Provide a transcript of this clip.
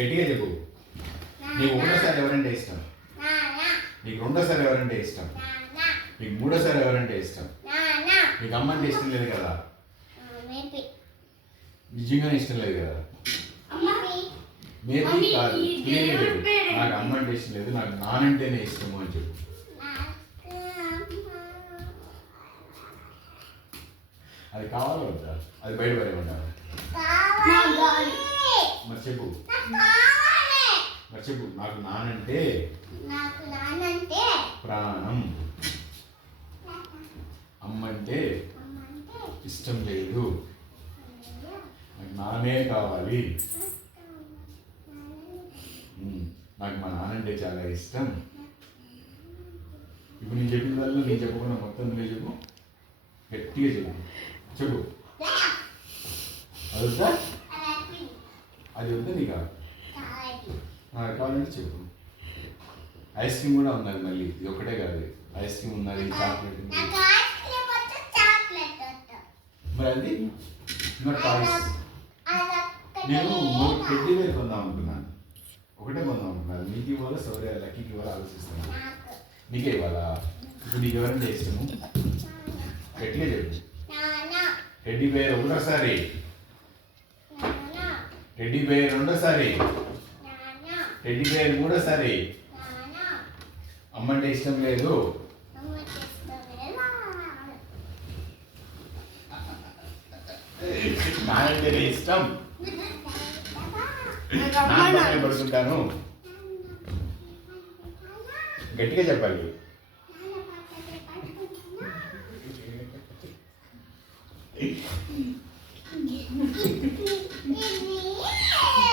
గట్టిగా చెప్పు. నీకు ఒకటోసారి ఎవరంటే ఇష్టం? నీకు రెండోసారి ఎవరంటే ఇష్టం? నీకు మూడోసారి ఎవరంటే ఇష్టం? నీకు అమ్మ అంటే ఇష్టం లేదు కదా? నిజంగానే ఇష్టం లేదు కదా? మేబీ కాదు, నాకు అమ్మ అంటే ఇష్టం లేదు, నాకు నానంటేనే ఇష్టము అని చెప్పు. అది కావాలా వద్దా? అది బయట పడేమంటారు. మరి చెప్పు, మరి చెప్పు. నాకు నానంటే ప్రాణం, అమ్మంటే ఇష్టం లేదు, నాకు నానే కావాలి. నాకు మా నానంటే చాలా ఇష్టం. ఇప్పుడు నేను చెప్పిన వాళ్ళు నేను చెప్పకుండా మొత్తం నువ్వే చెప్పు. గట్టిగా చెప్పు. చెప్పు. అది వద్దా? అది వద్దా నీకు? కావాలంటే చెప్పు. ఐస్ క్రీమ్ కూడా ఉన్నది మళ్ళీ, ఇది ఒకటే కాదు. ఐస్ క్రీమ్ ఉన్నది, చాక్లెట్ ఉంది. మరి అది నాట్ టాయ్స్. నేను టెడ్డీ బేర్ కొందాం అనుకున్నాను, ఒకటే కొందాం అనుకున్నాను. నీకు ఇవ్వాలా సౌర్య లక్కీకి ఇవ్వాలా ఆలోచిస్తున్నాను. నీకే ఇవ్వాలా? ఇప్పుడు నీకు ఎవరంటే ఇష్టము? గట్టిగా చెప్పు. టెడ్డీ బేర్ ఒకటోసారి, టెడ్డీ బేర్ రెండోసారి, టెడ్డీ బేర్ మూడోసారి. అమ్మంటే ఇష్టం లేదు, నానంటేనే ఇష్టం, నాన్ననే పడుకుంటాను. గట్టిగా చెప్పాలి.